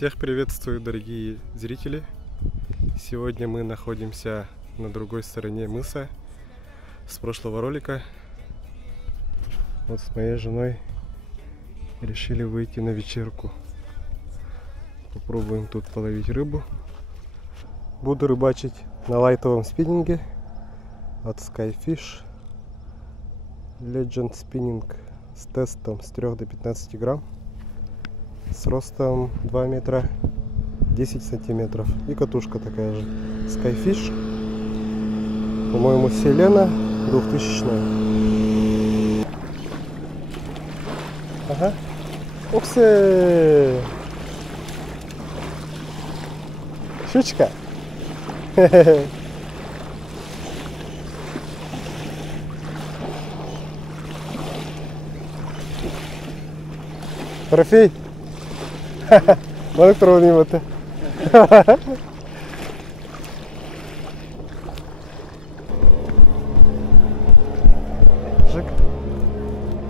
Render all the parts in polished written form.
Всех приветствую, дорогие зрители! Сегодня мы находимся на другой стороне мыса с прошлого ролика. Вот с моей женой решили выйти на вечерку. Попробуем тут половить рыбу. Буду рыбачить на лайтовом спиннинге от Skyfish Legend Spinning с тестом с 3 до 15 грамм. С ростом 2 метра 10 сантиметров. И катушка такая же. Skyfish. По-моему, Селена 2000. Ага. Ух ты! Щучка. Трофей. Mana turun mata. Жик.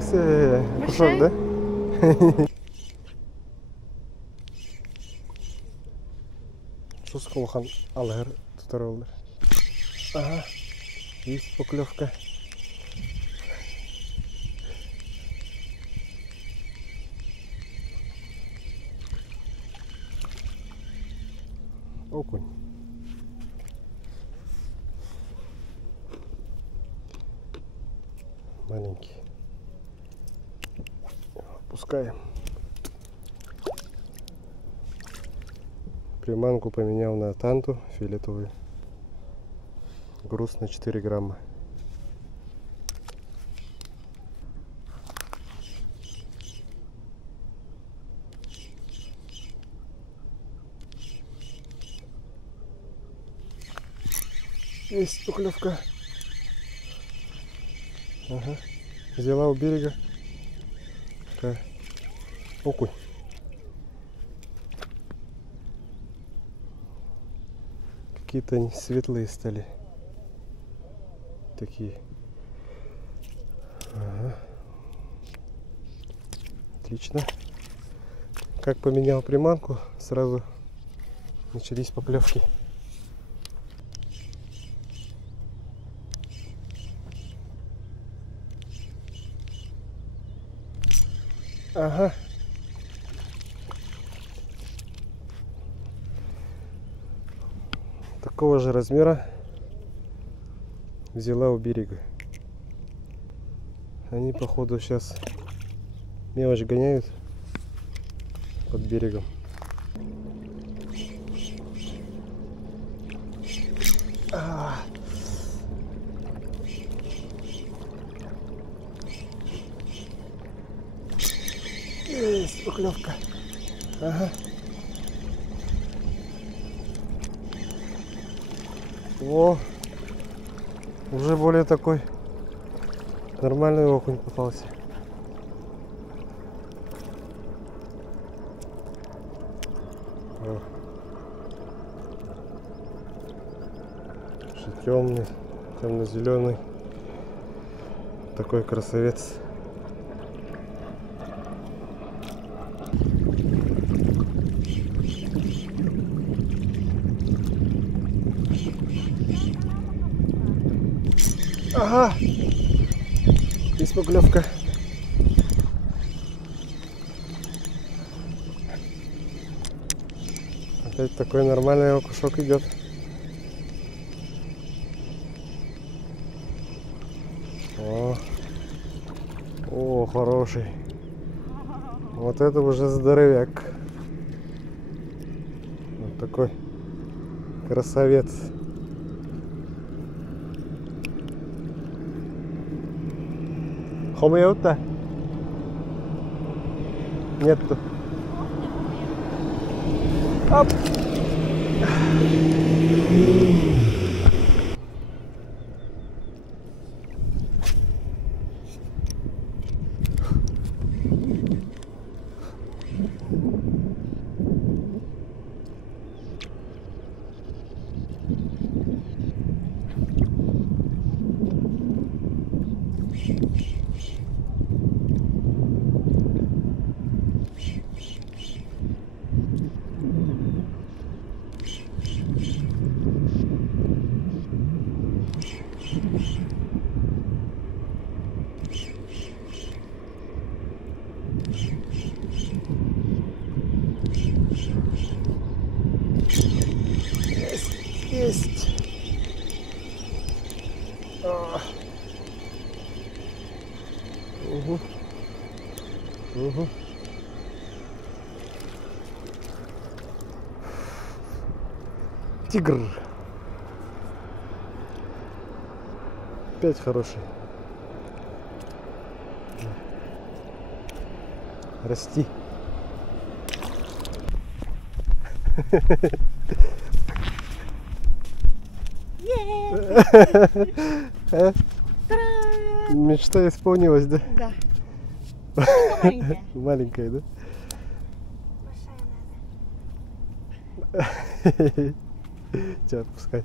Все, кусок, да? Что с колохан алгар туторолдер. Ага, есть поклевка. Окунь. Маленький. Опускаем. Приманку поменял на танту фиолетовую. Груз на 4 грамма. Есть поклевка. Ага. Взяла у берега. Такая. Окунь. Какие-то они светлые стали. Такие. Ага. Отлично. Как поменял приманку, сразу начались поклевки. Ага. Такого же размера взяла у берега. Они, походу, сейчас мелочь гоняют под берегом. Есть поклевка. Ага. О, уже более такой нормальный окунь попался. Темный, темно-зеленый. Такой красавец. Ага, есть поклевка. Опять такой нормальный окушок идет. О, хороший. Вот это уже здоровяк. Вот такой красавец. Хомеута? Нету. Оп. Тигр. Опять хороший. Расти. Мечта исполнилась, да? Да. Маленькая. Маленькая, да? Тебя отпускать.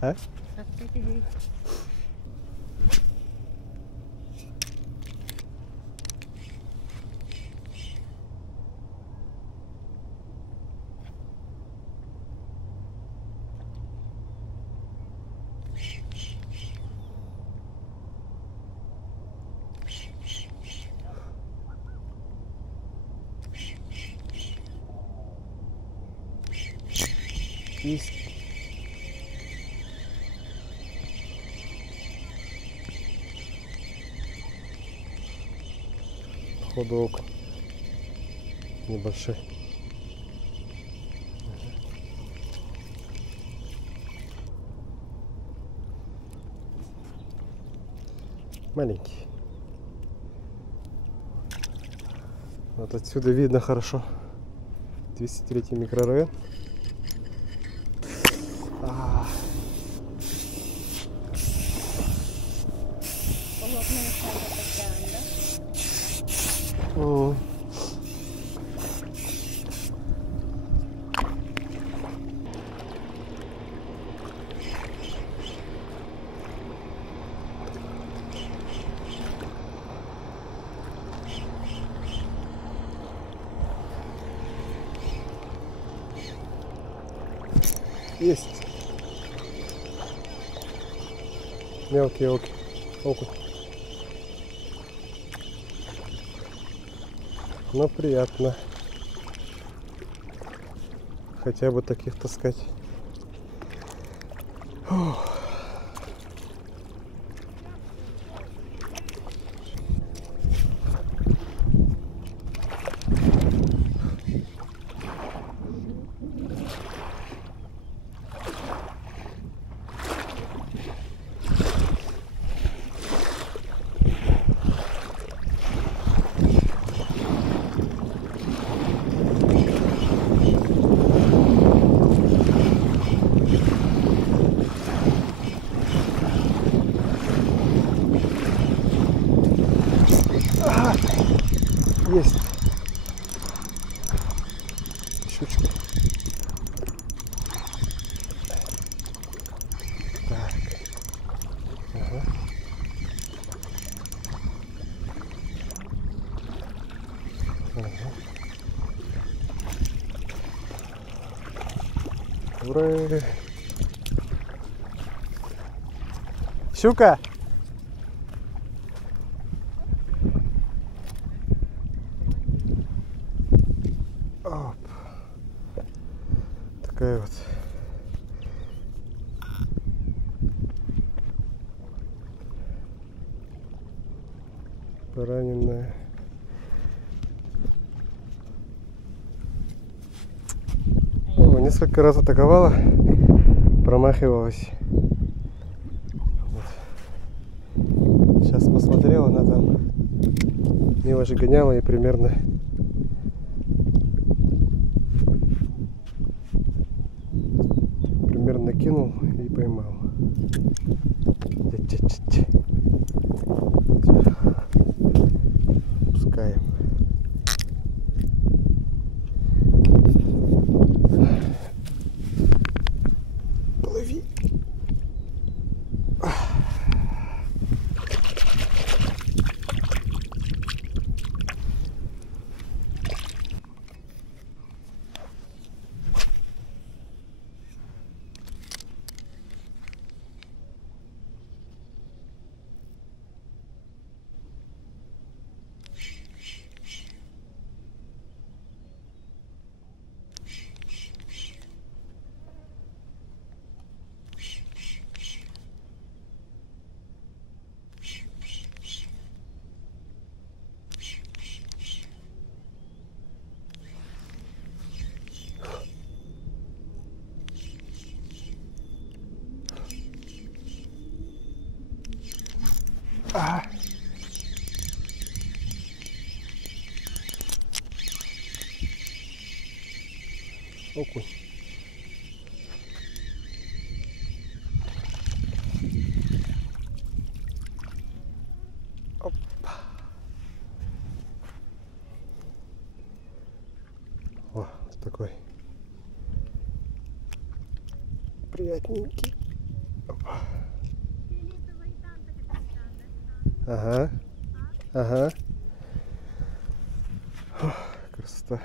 А? Есть. Ходок небольшой. Маленький. Вот отсюда видно хорошо 203 микрорайон. Есть. Мелкий окунь. Но приятно хотя бы таких таскать. Фух. Есть. Щучка. Так. Ага. Ага. Ура! Щука! Оп. Такая вот. Пораненная. О, несколько раз атаковала, промахивалась. Вот. Сейчас посмотрел, она там мило же гоняла и примерно кинул и поймал. Пускаем. Плыви. Окунь. Опа. О, вот такой приятненький. Опа. Ага. Ага. О, красота.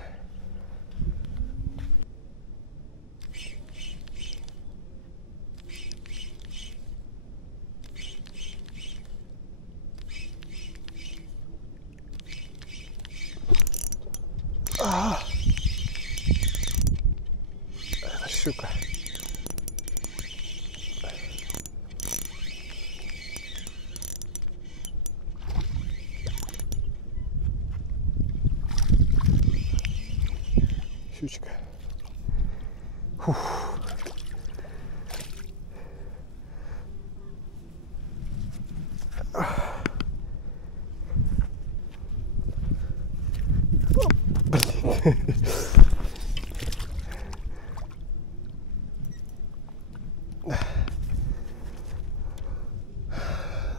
Это щука. Щучка. Фух.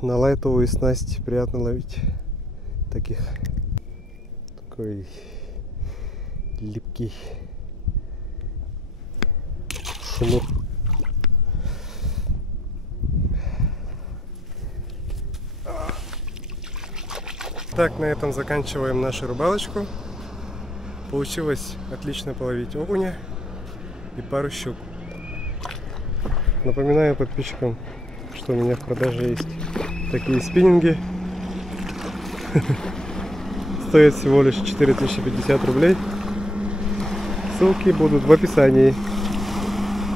На лайтовую снасть приятно ловить таких. Такой липкий шнур. Так, на этом заканчиваем нашу рыбалочку. Получилось отлично половить окуня и пару щук. Напоминаю подписчикам, что у меня в продаже есть такие спиннинги. Стоят всего лишь 4050 рублей. Ссылки будут в описании.